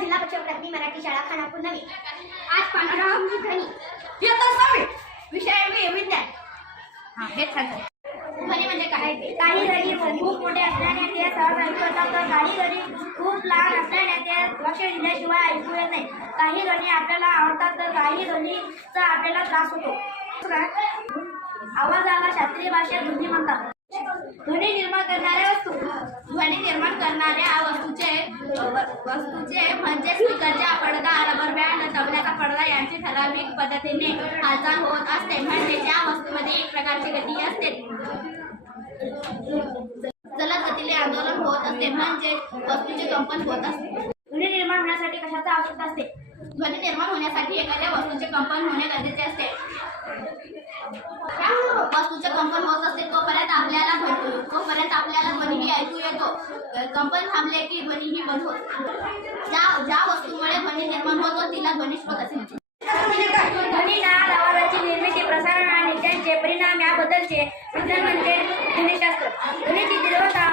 जिल्हा परिषद प्राथमिक मराठी शाळा खानापूर नवी। आज 15 ध्वनी विषय विज्ञान। ध्वनी म्हणजे काय? काही ध्वनी खूप मोठे असल्याने ते सहज ऐकू येतात, तर काही ध्वनी खूप लहान असल्याने ते लक्ष दिल्याशिवाय ऐकू येत नाही। काही ध्वनी आपल्याला आवडतात तर काही ध्वनीचा आपल्याला त्रास होतो। आवाजाला शास्त्रीय भाषेत ध्वनी म्हणतात। ध्वनी निर्माण करणाऱ्या वस्तू। ध्वनी निर्माण करणाऱ्या वस्तूचे म्हणजे स्पीकरचा पडदा, रबर बँड, तबल्याचा पडदा यांची ठराविक पद्धतीने हालचाल होत असते, म्हणजे त्या वस्तूमध्ये एक प्रकारची गती असते, जलद गतीने आंदोलन होत असते, म्हणजे वस्तूचे कंपन होत असते। ध्वनी निर्माण होण्यासाठी कशाची आवश्यकता असते? ध्वनी निर्माण होण्यासाठी एखाद्या वस्तूचे कंपन होणे गरजेचे असते। वस्तूचे कंपन होत असते तोपर्यंत आपल्याला ध्वनीही ऐकू येतो। कंपन थांबले की ध्वनीही बंद होतो। ज्या वस्तूमुळे ध्वनी निर्माण होतो तिला ध्वनी स्रोत असे म्हणतात। ध्वनी नाद, आवाजाची निर्मिती, प्रसारण आणि त्यांचे परिणाम याबद्दलचे विज्ञान म्हणजे ध्वनिशास्त्र। ध्वनीची तीव्रता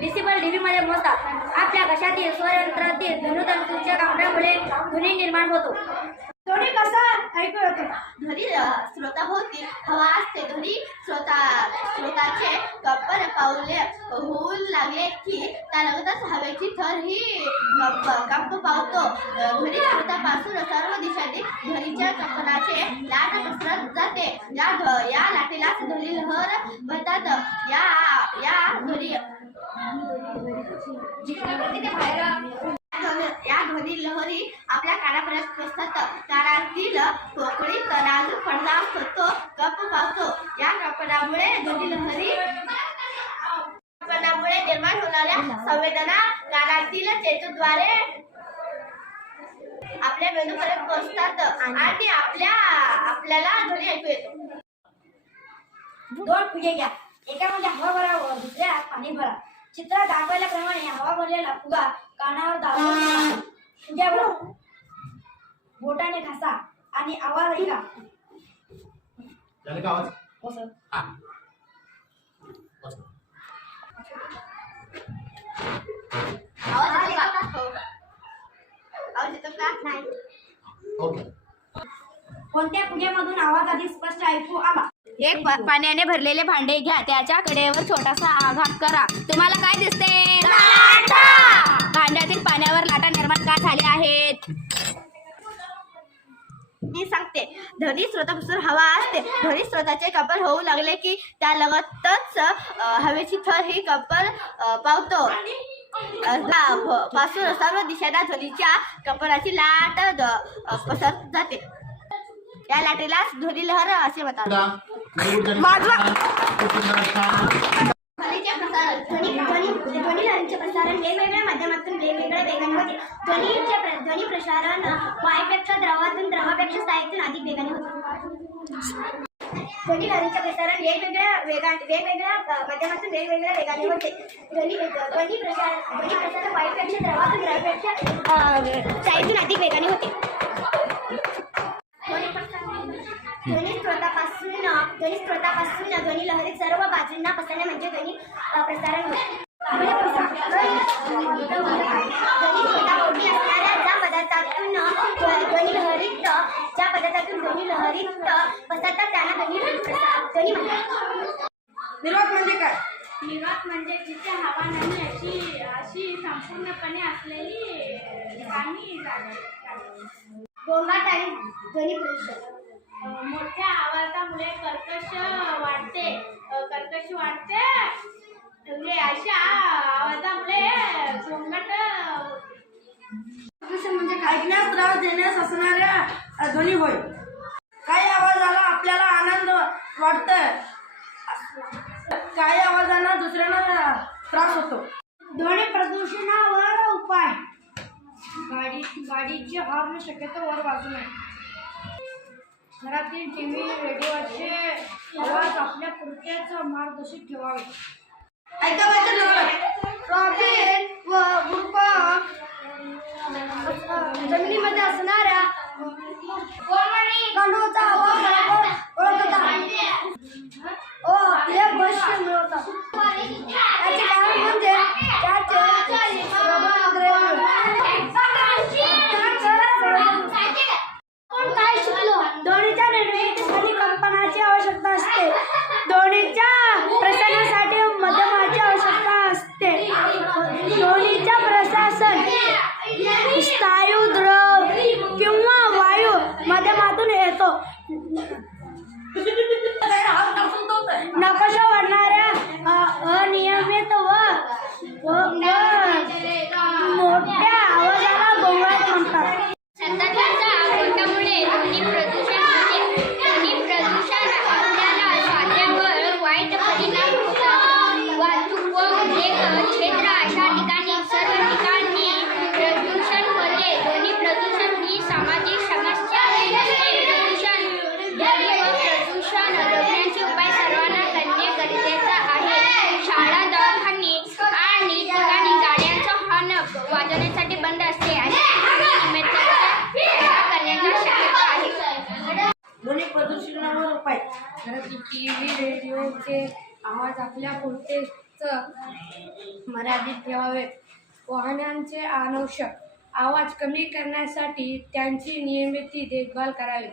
डेसिबल डीबी मध्ये मोजतात। आपल्या घशातील स्वरयंत्रातील धनुतंतूंच्या कापडामुळे ध्वनी निर्माण होतो। ध्वनी कसा ऐकू येतो? ध्वनी स्रोताभोवती हवा असते। ध्वनी स्रोताचे कंपन होऊ लागले की त्यानंतर हवेची थर ही कंप पावतो। ध्वनी स्रोतापासून सर्व दिशांनी ध्वनीच्या कंपनाचे लाट पसरत जाते। या लाटेलाच ध्वनी लहर म्हणतात। या ध्वनी लहरी आपल्या कानापर्यंत पोहोचतात। कानातील पोकळीत नाजूक पडदा असतो, तो कंप पावतो। या कंपनामुळे निर्माण होणाऱ्या संवेदना कानातील चेतूद्वारे आपल्या मेंदूपर्यंत पोहोचतात आणि आपल्याला ध्वनी ऐकू येतो। दोन फुगे घ्या, एकामध्ये हवा भरा व दुसऱ्यात पाणी भरा। चित्रात दाखवल्याप्रमाणे हवा भरलेला फुगा कानावर दाबून फुग्यावर बोटाने घासा आणि आवाज ऐका। झालं का आवाज? हो सर। आवाज येतो का? नाही। ओके। कोणत्या फुग्यामधून आवाज अधिक स्पष्ट ऐकू आला? एक पाण्याने भरलेले भांडे घ्या, त्याच्या कडेवर छोटासा आघात करा। तुम्हाला काय दिसते? भांड्यातील पाण्यावर लाटा निर्माण का झाल्या आहेत? मी सांगते। ध्वनी स्रोतापासून हवा असते। ध्वनी स्रोताचे कंपन होऊ लागले की त्यालगतच हवेची थर ही कंपन पावतो। पासून सर्व दिशांना ध्वनीच्या कंपनाची लाट पसरत जाते। या लाटेलाच ध्वनी लहर असे म्हणतात। ध्वनी लहरीचे प्रसारण वेगवेगळ्या माध्यमातून वेगवेगळ्या वेगाने होते। ध्वनी प्रसारण वायूपेक्षा द्रवापेक्षा स्थायीतून अधिक वेगाने होते। ध्वनी लहरीचे प्रसारण वेगवेगळ्या माध्यमातून वेगवेगळ्या वेगाने होते। ध्वनी प्रसारण वायूपेक्षा द्रवापेक्षा स्थायीतून अधिक वेगाने होते। ध्वनी स्रोतापासून ध्वनी लहरी सर्व बाजूंना पसरणे म्हणजे ध्वनी प्रसारण होय। ध्वनी स्रोताभोवती असणाऱ्या ज्या पदार्थातून ध्वनी लहरीत पसरतात त्यांना ध्वनी म्हणतात। निर्वात म्हणजे काय? निर्वात म्हणजे जिथे हवा नाही अशी संपूर्णपणे असलेली जागा। गोंगाट आणि ध्वनी प्रदूषण। मोठ्या आवाजामुळे कर्कश वाढते। अशा आवाजामुळे गोंगाट म्हणजे ऐकण्यास त्रास देण्यास असणाऱ्या ध्वनी होय। काही आवाजाला आपल्याला आनंद वाटतोय, काही आवाजांना दुसऱ्यांना त्रास होतो। ध्वनी प्रदूषणावर उपाय। गाडीचे हॉर्न शक्यतो वर वाजू नये। घरातील टीव्ही, रेडिओचे आवाज आपल्या पुरत्याच मार्गदर्शित ठेवावे। ट्रॉफिक व जमिनीमध्ये असणाऱ्या गंडूचा आवाज ओळखतात व हे भविष्य मिळवतात। त्याचे कारण म्हणजे त्याचे पाहिजे. घरातील टी व्ही रेडिओचे आवाज आपल्या पुरतेच मर्यादित ठेवावे. वाहनांचे अनावश्यक आवाज कमी करण्यासाठी त्यांची नियमित देखभाल करावी.